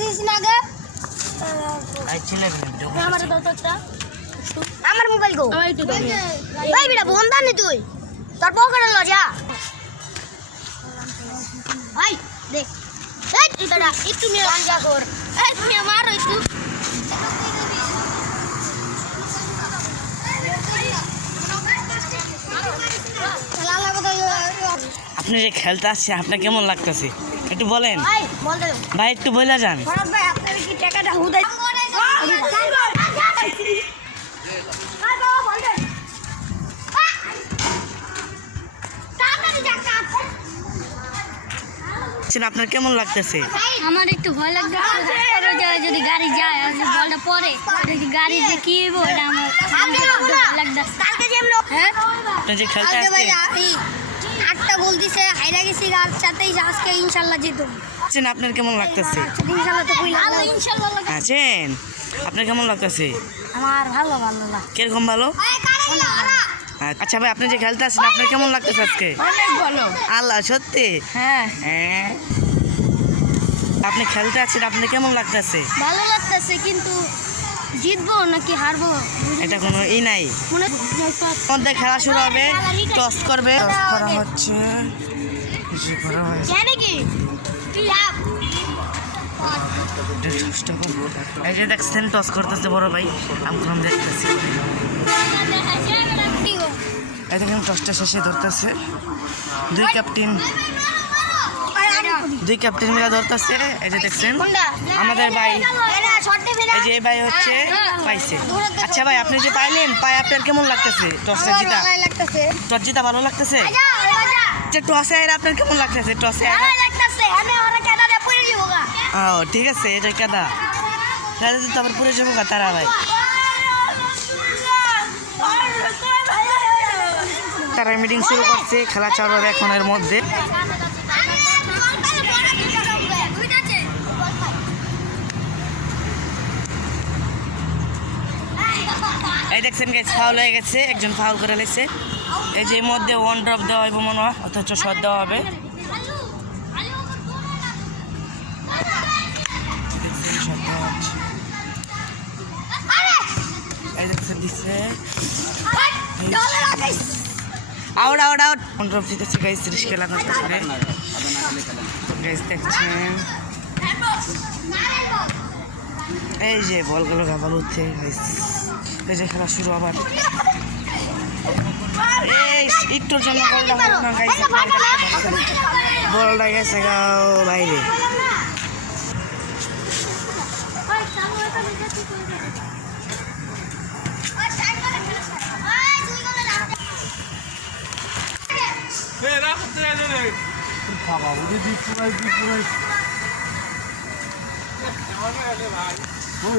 this না গে আমার mobile গো ভাই বিটা বন্ধ নি তুই তোর পকেটে লজা ভাই দেখ এই দাদা একটু নিয়ে গাঞ্জা কর এই তুমি মারো একটু আপনি যে খেলতে আসছে আপনার কেমন লাগতেছে একটু বলেন ভাই বল দে ভাই একটু বলে যান ফরাদ ভাই আপনার কি টাকাটা হুদাই আপনার কেমন লাগতেছে আমার একটু ভয় লাগতেছে যদি গাড়ি যায় আর যদি বলটা পড়ে যদি গাড়ি যে কি হইব এটা আমার ভয় লাগতেছে কালকে যে আমরা আপনি যে খেলতে আসছে এই 8টা গোল দিছে হাইরা গেছি আর সাথেই আজকে ইনশাআল্লাহ জিতব আপনার কেমন লাগতেছে ইনশাআল্লাহ তো কইলা ভালো ইনশাআল্লাহ আছেন আপনার কেমন লাগতেছে আমার ভালো লাগে কিরকম ভালো আচ্ছা ভাই আপনি যে খেলতে আসছেন আপনার কেমন লাগতেছে আজকে অনেক ভালো আল্লাহ সত্যি হ্যাঁ আপনি খেলতে আছেন আপনি কেমন লাগতেছে ভালো লাগতেছে কিন্তু জিতবো নাকি হারবো এটা কোনো নাই মধ্যে খেলা শুরু হবে টস করবে টস করা হচ্ছে এই যে দেখছেন টস করতেছে বড় ভাই আমি দেখতেছি এই দেখেন টসটা শেষে ধরতেছে দুই ক্যাপ্টেন মিলে ধরতেছে এই যে দেখছেন আমাদের ভাই এই যে ভাই হচ্ছে পাইছে আচ্ছা ভাই আপনি যে পাইলেন পাই আপনার কেমন লাগতেছে টসটা জিতা টস জিতা ভালো লাগতেছে টসে আইরা আপনার কেমন লাগতেছে টসে ও ঠিক আছে এটা কাদা তারপর পুরে যাবো তারা ভাই তারা মিটিং শুরু করছে খেলা চালু হবে এখনের মধ্যে এই দেখছেন গাইস ফাউল হয়ে গেছে একজন ফাউল করে লেছে এই যে এর মধ্যে ওয়ান ড্রপ দেওয়া হবে মনে হয় অথচ শট দেওয়া হবে এই দেখছেন দিচ্ছে out out out one drop দিতেছে গাইস 30 খেলা করতেছে গাইস দেখছেন এই যে বলগুলো গাবাল উঠছে গাইস এই যে খেলা শুরু আবার এই একটুর জন্য বলটা হলো না গাইস বলটা গেছে গাও বাইরে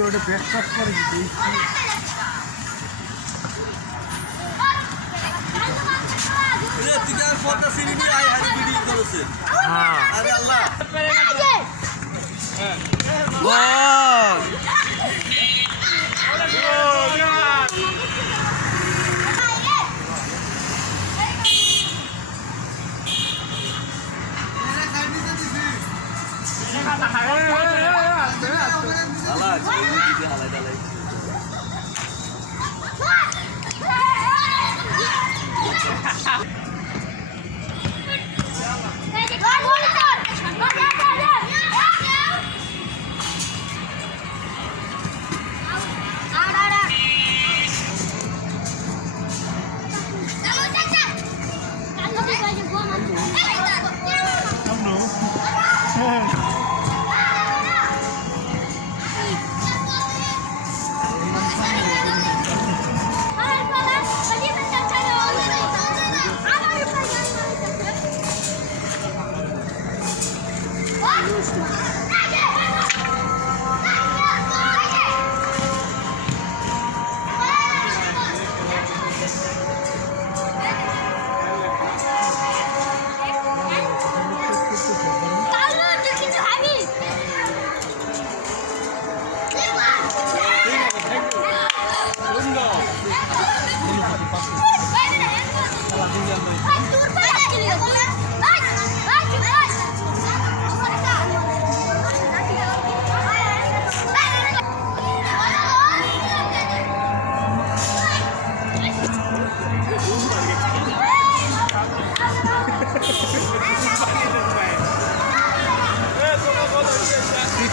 ওটা ব্রেকফাস্ট করে দিচ্ছি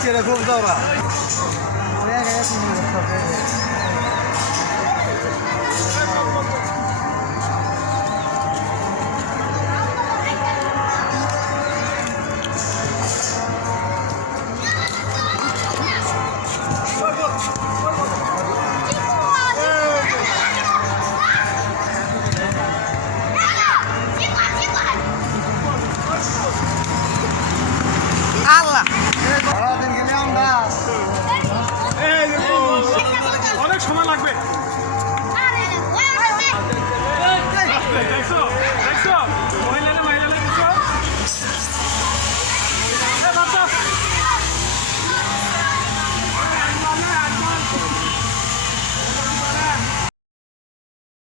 নিচে রে খুব দৌড়া